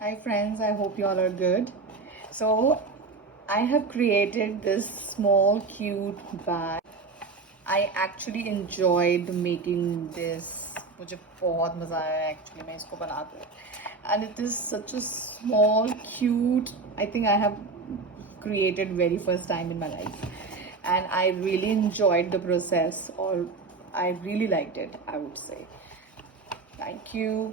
Hi friends, I hope you all are good. So I have created this small cute bag. I actually enjoyed making this. मुझे बहुत मज़ा आया actually मैं इसको बनाते and it is such a small cute. I think I have created very first time in my life and I really enjoyed the process or I really liked it, I would say. Thank you.